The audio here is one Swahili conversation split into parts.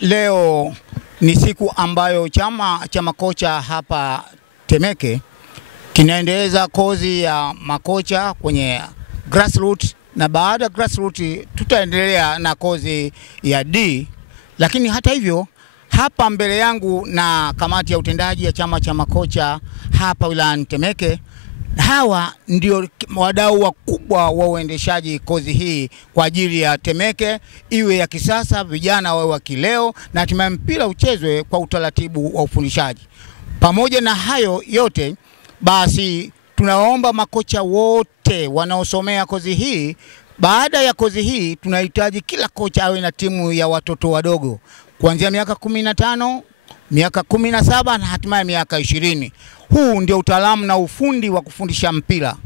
Leo ni siku ambayo chama cha makocha hapa Temeke kinaendeleza kozi ya makocha kwenye grassroots, na baada ya grassroots tutaendelea na kozi ya D. Lakini hata hivyo, hapa mbele yangu na kamati ya utendaji ya chama cha makocha hapa wilayani Temeke, hawa ndio wadau wakubwa wa uendeshaji kozi hii kwa ajili ya Temeke iwe ya kisasa, vijana wawe wa kileo, na hatimaye mpira uchezwe kwa utaratibu wa ufundishaji. Pamoja na hayo yote, basi tunaomba makocha wote wanaosomea kozi hii, baada ya kozi hii tunahitaji kila kocha awe na timu ya watoto wadogo kuanzia miaka 15, miaka 17 na hatimaye miaka 20. Huu ndio utaalamu na ufundi wa kufundisha mpira.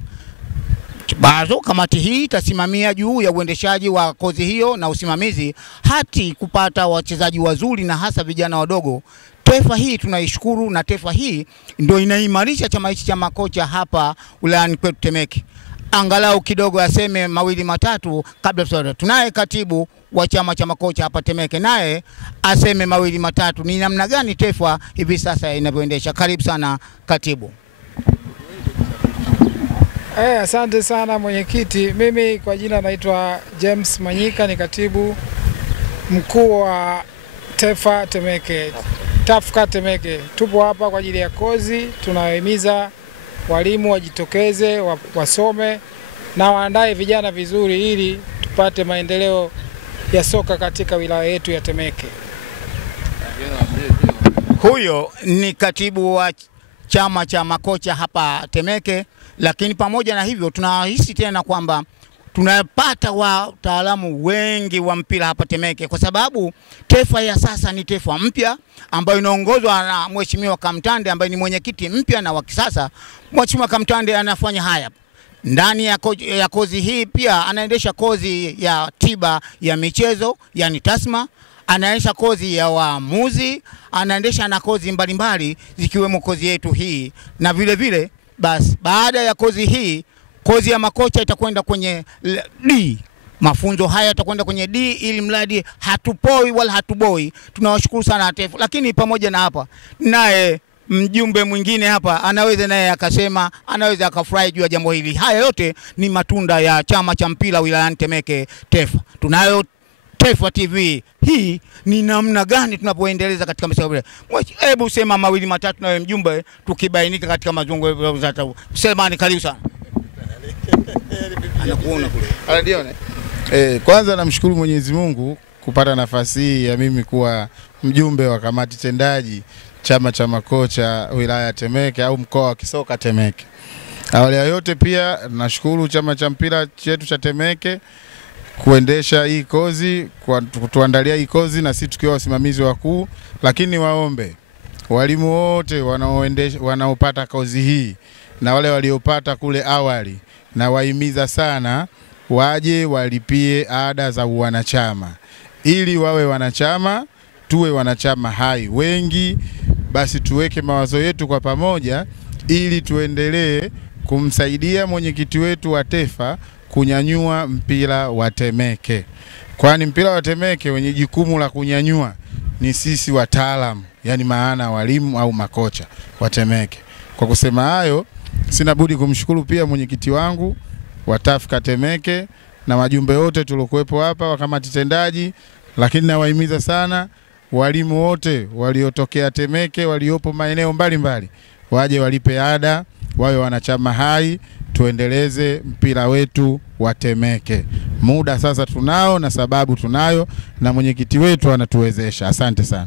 Bazo kamati hii itasimamia juu ya uendeshaji wa kozi hiyo na usimamizi hati kupata wachezaji wazuri na hasa vijana wadogo. Taifa hii tunaishukuru, na taifa hii ndio inaimarisha chama hichi cha makocha hapa wilayani kwetu Temeke. Angalau kidogo aseme mawili matatu kabla tunaye katibu wa chama cha makocha hapa Temeke, naye aseme mawili matatu ni namna gani taifa hivi sasa inavyoendesha. Karibu sana katibu. Asante sana mwenyekiti. Mimi kwa jina naitwa James Manyika, ni katibu mkuu wa taifa Temeke, TAFCA Temeke. Tupo hapa kwa ajili ya kozi, tunahimiza walimu wajitokeze, wasome na waandae vijana vizuri ili tupate maendeleo ya soka katika wilaya yetu ya Temeke. Huyo ni katibu wa chama cha makocha hapa Temeke. Lakini pamoja na hivyo, tunahisi tena kwamba tunapata wataalamu wengi wa mpira hapa Temeke, kwa sababu taifa ya sasa ni taifa mpya ambayo inaongozwa na Mheshimiwa Kamtande ambaye ni mwenyekiti mpya na wa kisasa. Mheshimiwa Kamtande anafanya haya. Ndani ya kozi hii pia anaendesha kozi ya tiba ya michezo, yani TASMA, anaendesha kozi ya waamuzi, anaendesha na kozi mbalimbali zikiwemo kozi yetu hii. Na vile vile basi baada ya kozi hii, kozi ya makocha itakwenda kwenye D. Mafunzo haya yatakwenda kwenye D ili mradi hatupoi wala hatuboi. Tunawashukuru sana taifa. Lakini pamoja na hapa, naye mjumbe mwingine hapa anaweza naye akasema, anaweza akafurahi juu ya jambo hili. Haya yote ni matunda ya chama cha mpira wilayani Temeke, TEFA. Tunayo TEFA TV. Hii ni namna gani tunapoendeleza katika masuala. Hebu sema mawili matatu na mjumbe, tukibainika katika mazungumzo zetu. Selemani, karibu sana. Anakuona kule. Anadione. Kwanza namshukuru Mwenyezi Mungu kupata nafasi hii ya mimi kuwa mjumbe wa kamati tendaji chama cha makocha wilaya Temeke au mkoa wa kisoka Temeke. Awali ya yote pia nashukuru chama cha mpira chetu cha Temeke kuendesha hii kozi, kutuandalia hii kozi na sisi tukiwa wasimamizi wakuu. Lakini waombe walimu wote wanaopata kozi hii na wale waliopata kule awali, na wahimiza sana waje walipie ada za wanachama ili wawe wanachama, tuwe wanachama hai wengi. Basi tuweke mawazo yetu kwa pamoja ili tuendelee kumsaidia mwenyekiti wetu wa taifa kunyanyua mpira wa Temeke. Kwani mpira wa Temeke wenye jukumu la kunyanyua ni sisi wataalamu, yani maana walimu au makocha wa Temeke. Kwa kusema hayo, sina budi kumshukuru pia mwenyekiti wangu wa TAFCA Temeke na wajumbe wote tuliokuepo hapa wa kamati tendaji. Lakini nawahimiza sana walimu wote waliotokea Temeke, waliopo maeneo mbalimbali, waje walipe ada, wawe wanachama hai, tuendeleze mpira wetu wa Temeke. Muda sasa tunao na sababu tunayo, na mwenyekiti wetu anatuwezesha. Asante sana.